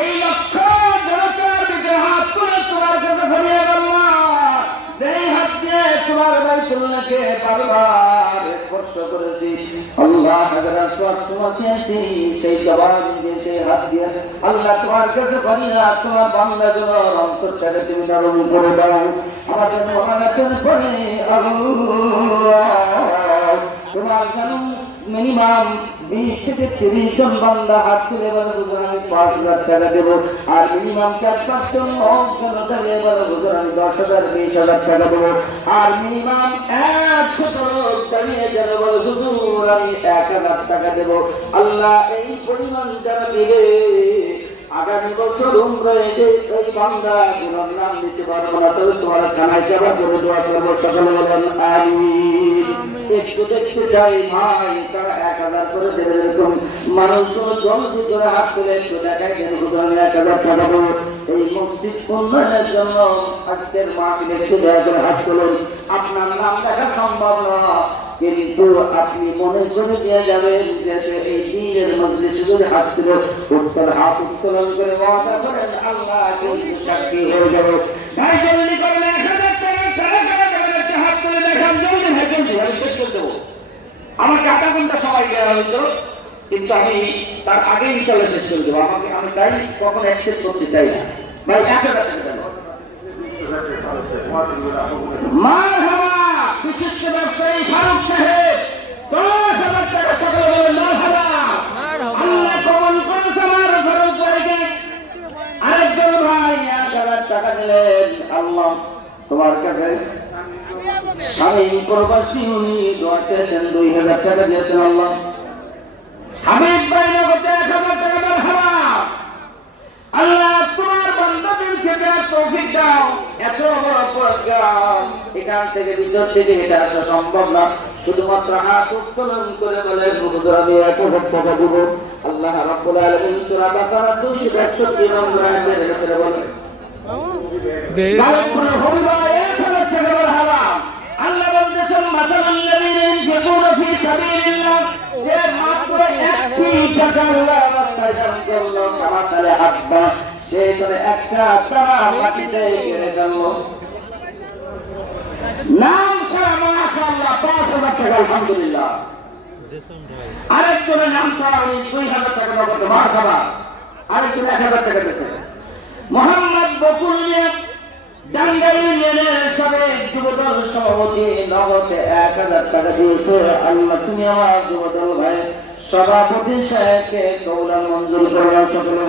এই লক্ষ জনতার ভিতরে হাত তুলে তোমার কাছে ধরিয়ে আল্লাহ যেই হাত দিয়ে তোমার বাইতুল্লাহকে বারবার স্পর্শ করেছি আল্লাহ হাজার তোমার চেয়েছি সেই জবান দিয়ে সেই হাত দিয়ে আল্লাহ তোমার কাছে ধরিয়া তোমার বান্দাগুলোর অন্তরটাকে তুমি নরম করে দাও আমাদের মহানাথের পরে আল্লাহ তোমার জন্ম মিনিমাম 20 থেকে 30 জন বান্দা হাত তুলে বলে হুজুর আমি 5,000 টাকা দেব আর মিনিমাম 4-5 জন লোক জনতাকে বলে হুজুর আমি 10,000 20,000 টাকা দেব আর মিনিমাম 100 লোক দাঁড়িয়ে যাবে বলে হুজুর আমি 1,000 টাকা দেব আল্লাহ এই পরিমাণ যারা দেবে আগামী বছর উমরায় যে এই বান্দা গুলোর নাম দিতে পারবো না তবে তোমার খানায় যাবা করে দোয়া করবো সকলে বলেন আমিন একটু দেখতে চাই ভাই তারা 1,000 করে দেবে এরকম মানুষ জলদি করে হাত তুলে একটু দেখায় যেন আমি 1,000 টাকা দেবো এই মসজিদ উন্নয়নের জন্য আজকের মাহফিল একটু দয়া করে হাত তুলুন আপনার নাম দেখা সম্ভব না কিন্তু আপনি মনে করে দিয়ে যাবেন যে এই দিনের মধ্যে শুধু হাত তুলে উত্তর হাত উত্তোলন করে ওয়াদা করেন আল্লাহ সাক্ষী হয়ে যাবে ভাই জলদি করে 1,000 টাকা ছাড়া হাত তুলে দেখান জলদি ভাই জলদি আমি শেষ করে দেবো আমাকে আধা ঘন্টা সময় দেওয়া হয়েছিল কিন্তু আমি তার আগে ইনশাল্লাহ শেষ করে দেবো আমাকে আমি তাই কখনো অ্যাক্সেস করতে চাই না ভাই 1,000 টাকা দেন মারহাবা বিশিষ্ট ব্যবসায়ী ফারুক সাহেব 10,000 টাকা সকলে বলেন মারহাবা আল্লাহ কবুল করুন আমার ফারুক ভাইকে আরেকজন ভাই 1,000 টাকা দিলেন আল্লাহ তোমার কাছে আমি প্রবাসী উনি দোয়া চেয়েছেন 2,000 টাকা দিয়েছেন আল্লাহ হাবিব ভাই নগদে 1,000 টাকা মারহাবা আল্লাহ তোমার বান্দাদেরকে দেওয়ার তৌফিক দাও এত বড় প্রোগ্রাম এখান থেকে ভিতর থেকে এটা আসা সম্ভব না শুধুমাত্র হাত উত্তোলন করে বলে হুজুর আমি 1,000 টাকা দেব আল্লাহ রাব্বুল আলামিন সূরা বাকারা 261 নম্বর আয়াতের ভিতরে বলে আল্লাহ বলতেছেন মাসালাল্লাযীনা ইউনফিকুনা ফী সাবিলিল্লাহ যে মাত্র একটি টাকা আল্লাহর রাস্তায় দান করলো কামাসালে হাব্বা সে করে একটা তারা মাটিতে গেড়ে গেল নাম ছাড়া মাশাআল্লাহ 5,000 টাকা আলহামদুলিল্লাহ আরেকজনের নাম ছাড়া উনি 2,000 টাকা নগদ মারহাবা আরেকজন 1,000 টাকা দিয়েছে মোহাম্মদ বকুল মিয়া ডাঙ্গাই ইউনিয়নের সাবেক যুবদল সভাপতি নগদে 1,000 টাকা দিয়েছে আল্লাহ তুমি আমার যুবদল ভাই সভাপতি সাহেবকে কবুল মঞ্জুর করো সকলে